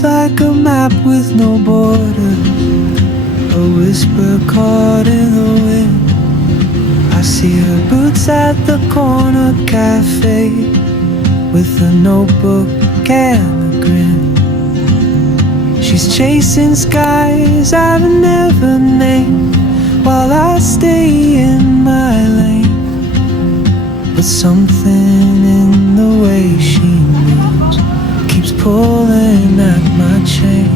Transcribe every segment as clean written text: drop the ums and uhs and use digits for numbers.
moves like a map with no border, a whisper caught in the wind. I see her boots at the corner cafe, with a notebook and a grin. She's chasing skies I've never named, while I stay in my lane. But something in the way she moves keeps pulling at my chain.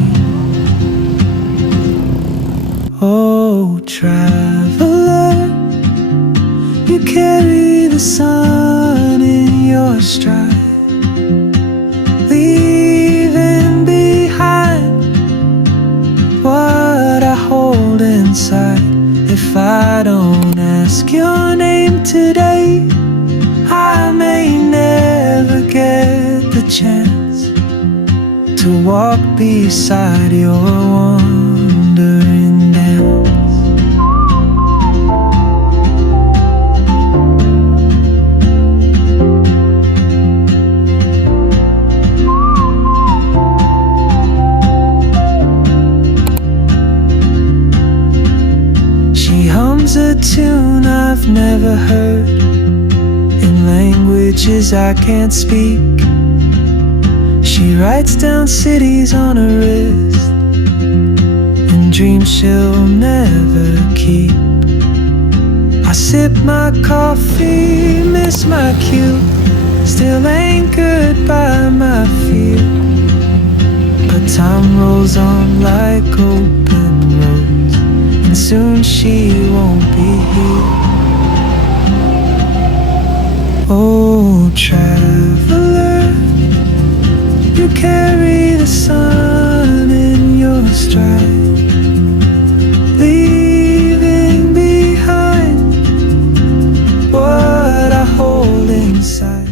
Oh, traveler, you carry the sun in your stride, leaving behind what I hold inside. If I don't ask your name today, I may never get the chance to walk beside your wandering dance. She hums a tune I've never heard, in languages I can't speak. She writes down cities on her wrist, and dreams she'll never keep. I sip my coffee, miss my cue, still anchored by my fear. But time rolls on like open roads, and soon she won't be here. Oh, traveler, you carry the sun in your stride, leaving behind what I hold inside.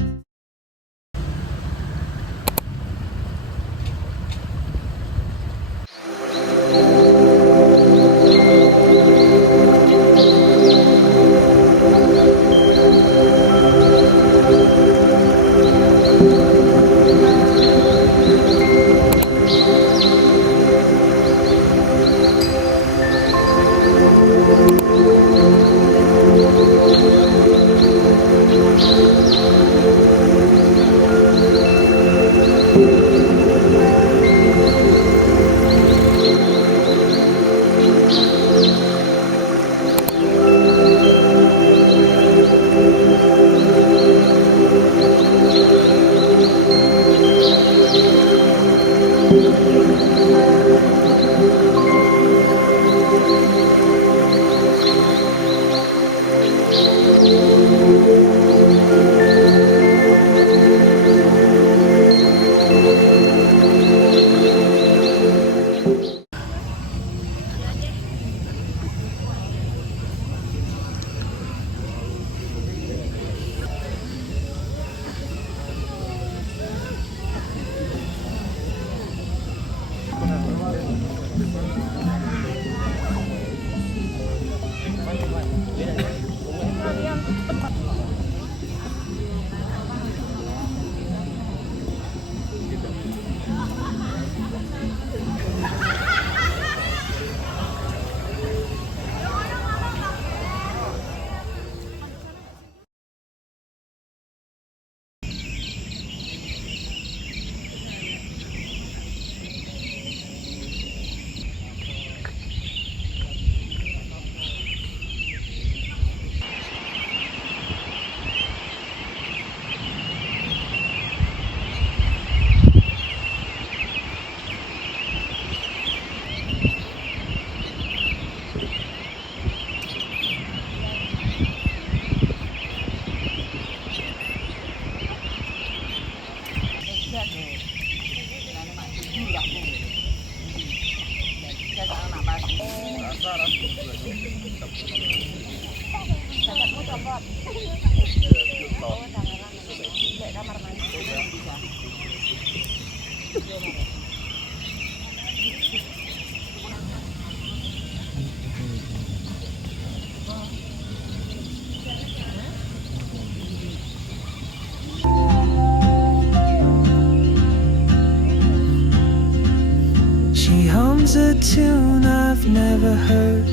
hums a tune I've never heard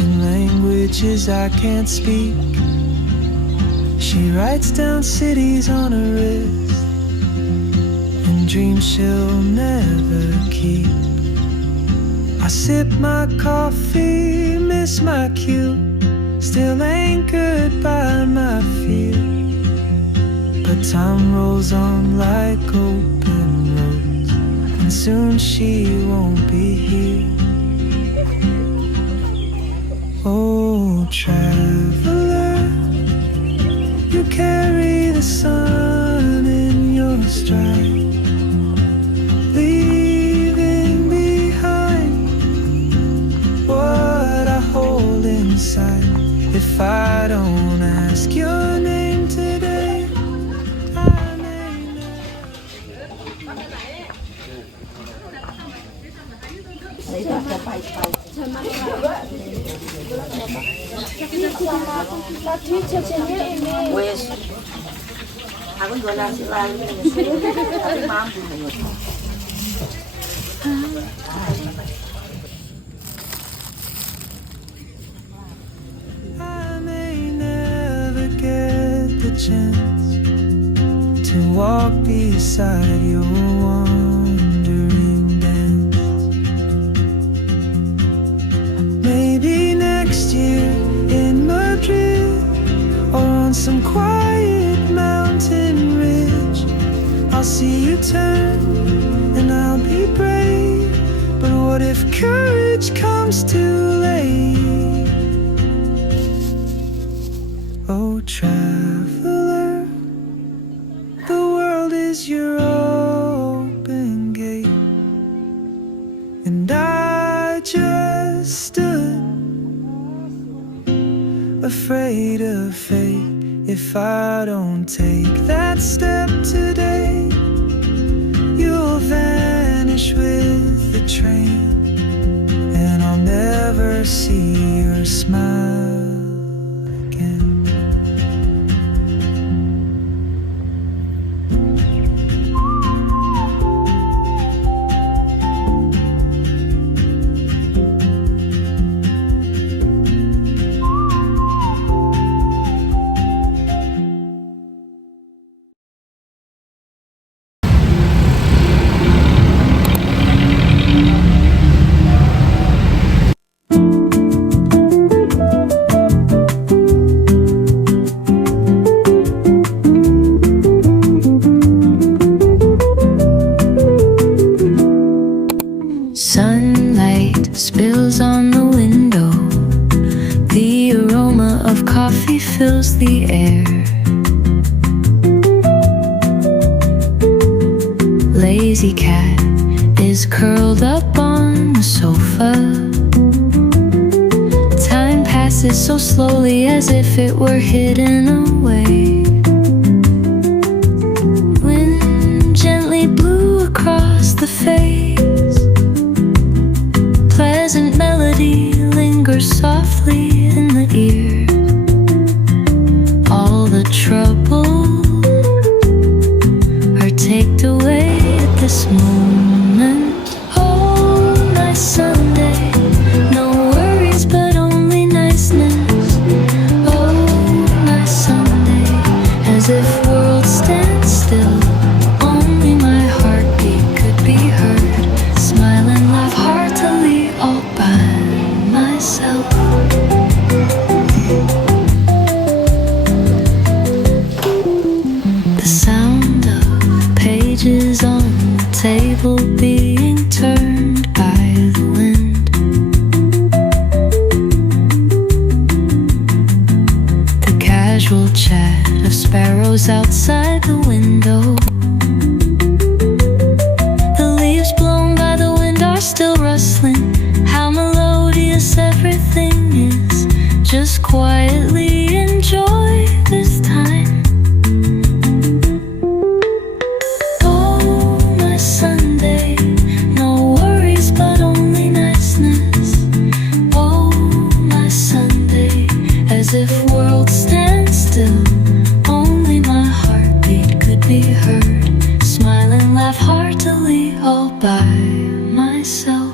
in languages I can't speak. She writes down cities on her wrist and dreams she'll never keep. I sip my coffee, miss my cue, still anchored by my fear. But time rolls on like open roads, and soon she won't be here. Oh, traveler, you carry the sun in your stride, leaving behind what I hold inside. If I don't ask your name today, I may Wes, aku jual nasi lagi. Tapi mampu. I may never get the chance to walk beside your wandering dance. Maybe next year in Madrid, or on some quiet mountain ridge, I'll see you turn and I'll be brave. But what if courage comes too late? Oh, traveler, the world is your open gate, and I just stood afraid of fate. If I don't take that step today, you'll vanish with the train, and I'll never see your smile again. Sunlight spills on the window, the aroma of coffee fills the air. Lazy cat is curled up on the sofa. Time passes so slowly as if it were hidden away. Wind gently blew across the face. Pleasant melody lingers softly in the ear. All the trouble are taken away at this moment. Oh, nice Sunday, no worries but only niceness. Oh, nice Sunday, as if worlds stand still. Only my heartbeat could be heard. Smile and laugh heartily all by myself. The sound of pages on the table being turned by the wind. The casual chat of sparrows outside the window. The leaves blown by the wind are still rustling. How melodious everything is. Just quietly enjoy this time. Oh, my Sunday, no worries but only niceness. Oh, my Sunday, as if worlds stand still. Only my heartbeat could be heard. Smile and laugh heartily all by myself. myself.